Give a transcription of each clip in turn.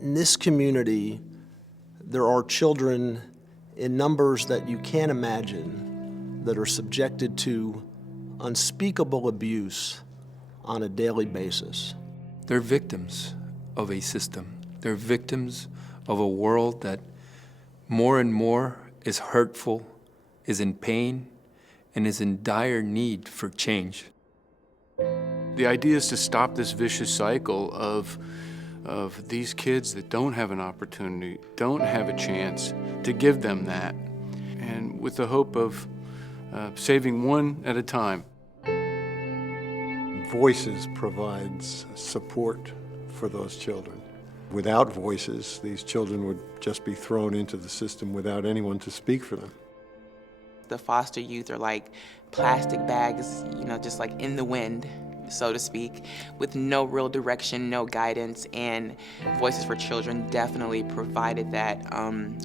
In this community, there are children in numbers that you can't imagine that are subjected to unspeakable abuse on a daily basis. They're victims of a system. They're victims of a world that more and more is hurtful, is in pain, and is in dire need for change. The idea is to stop this vicious cycle of these kids that don't have an opportunity, don't have a chance, to give them that, and with the hope of saving one at a time. Voices provides support for those children. Without voices, these children would just be thrown into the system without anyone to speak for them. The foster youth are like plastic bags, just like in the wind, so to speak, with no real direction, no guidance, and Voices for Children definitely provided that,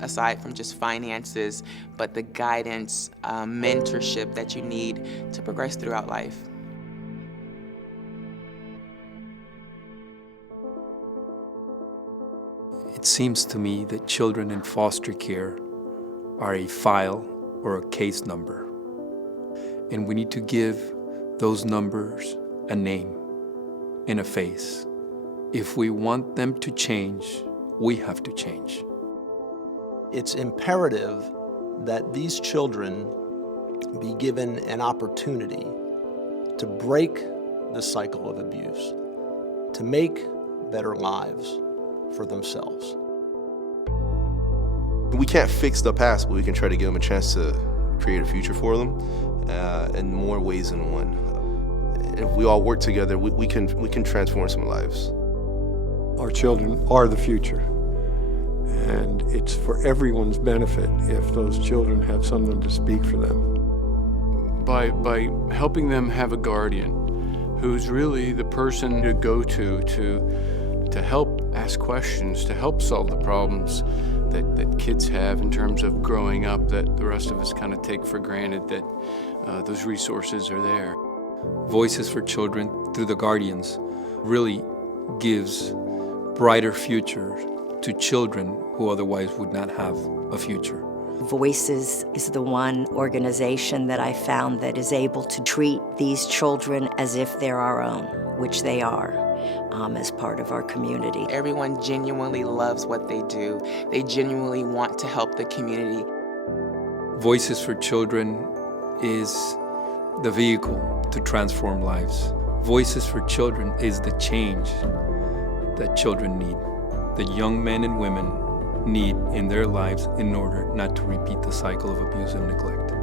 aside from just finances, but the guidance, mentorship that you need to progress throughout life. It seems to me that children in foster care are a file or a case number, and we need to give those numbers a name and a face. If we want them to change, we have to change. It's imperative that these children be given an opportunity to break the cycle of abuse, to make better lives for themselves. We can't fix the past, but we can try to give them a chance to create a future for them in more ways than one. If we all work together, we can transform some lives. Our children are the future, and it's for everyone's benefit if those children have someone to speak for them. By helping them have a guardian who's really the person to go to help ask questions, to help solve the problems that kids have in terms of growing up that the rest of us kind of take for granted that those resources are there. Voices for Children through the Guardians really gives brighter futures to children who otherwise would not have a future. Voices is the one organization that I found that is able to treat these children as if they're our own, which they are, as part of our community. Everyone genuinely loves what they do. They genuinely want to help the community. Voices for Children is the vehicle to transform lives. Voices for Children is the change that children need, that young men and women need in their lives in order not to repeat the cycle of abuse and neglect.